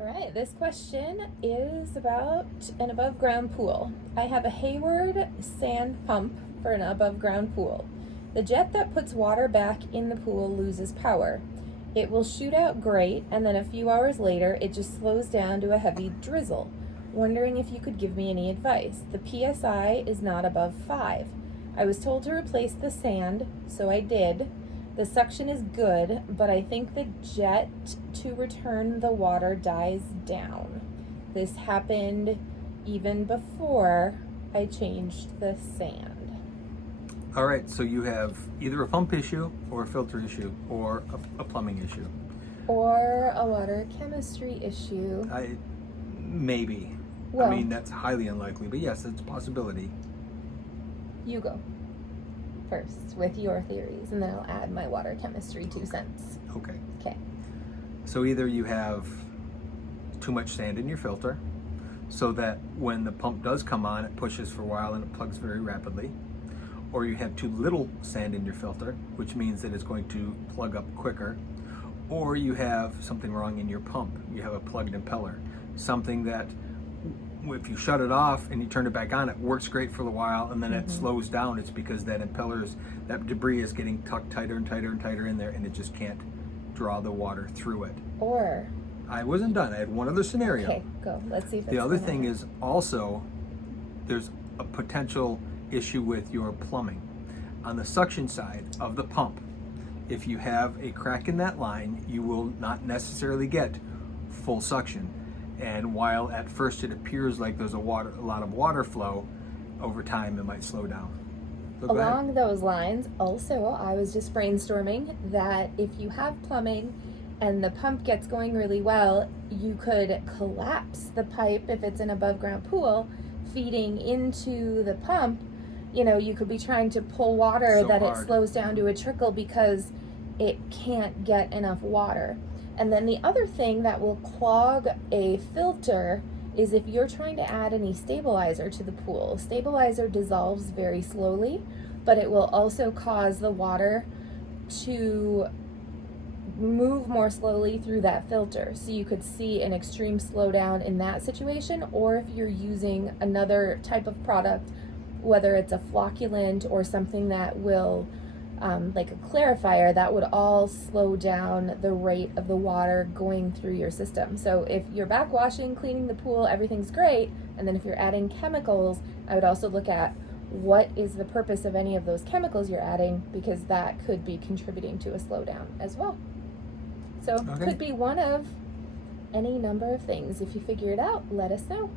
All right, this question is about an above ground pool. I have a Hayward sand pump for an above ground pool. The jet that puts water back in the pool loses power. It will shoot out great, and then a few hours later, it just slows down to a heavy drizzle. Wondering if you could give me any advice. The PSI is not above 5. I was told to replace the sand, so I did. The suction is good, but I think the jet to return the water dies down. This happened even before I changed the sand. All right, so you have either a pump issue or a filter issue or a plumbing issue. Or a water chemistry issue. Maybe. Well, I mean, that's highly unlikely, but yes, it's a possibility. You go first with your theories, and then I'll add my water chemistry 2 cents. Okay. Okay. So either you have too much sand in your filter, so that when the pump does come on, it pushes for a while and it plugs very rapidly, or you have too little sand in your filter, which means that it's going to plug up quicker, or you have something wrong in your pump. You have a plugged impeller, something that if you shut it off and you turn it back on, it works great for a while, and then it slows down. It's because that that debris is getting tucked tighter and tighter and tighter in there, and it just can't draw the water through it. Or I wasn't done. I had one other scenario. okay, go. Let's see if it's The other gonna thing happen. is also there's a potential issue with your plumbing. On the suction side of the pump, if you have a crack in that line, you will not necessarily get full suction. And while at first it appears like there's a lot of water flow, over time it might slow down. So go ahead. Along those lines, also, I was just brainstorming that if you have plumbing and the pump gets going really well, you could collapse the pipe if it's an above ground pool, feeding into the pump. You know, you could be trying to pull water So that hard. it slows down to a trickle because it can't get enough water. And then the other thing that will clog a filter is if you're trying to add any stabilizer to the pool. Stabilizer dissolves very slowly, but it will also cause the water to move more slowly through that filter. So you could see an extreme slowdown in that situation, or if you're using another type of product, whether it's a flocculant or something that will like a clarifier, that would all slow down the rate of the water going through your system. So if you're backwashing, cleaning the pool, everything's great. And then if you're adding chemicals, I would also look at what is the purpose of any of those chemicals you're adding, because that could be contributing to a slowdown as well. So Okay. could be one of any number of things. If you figure it out, let us know.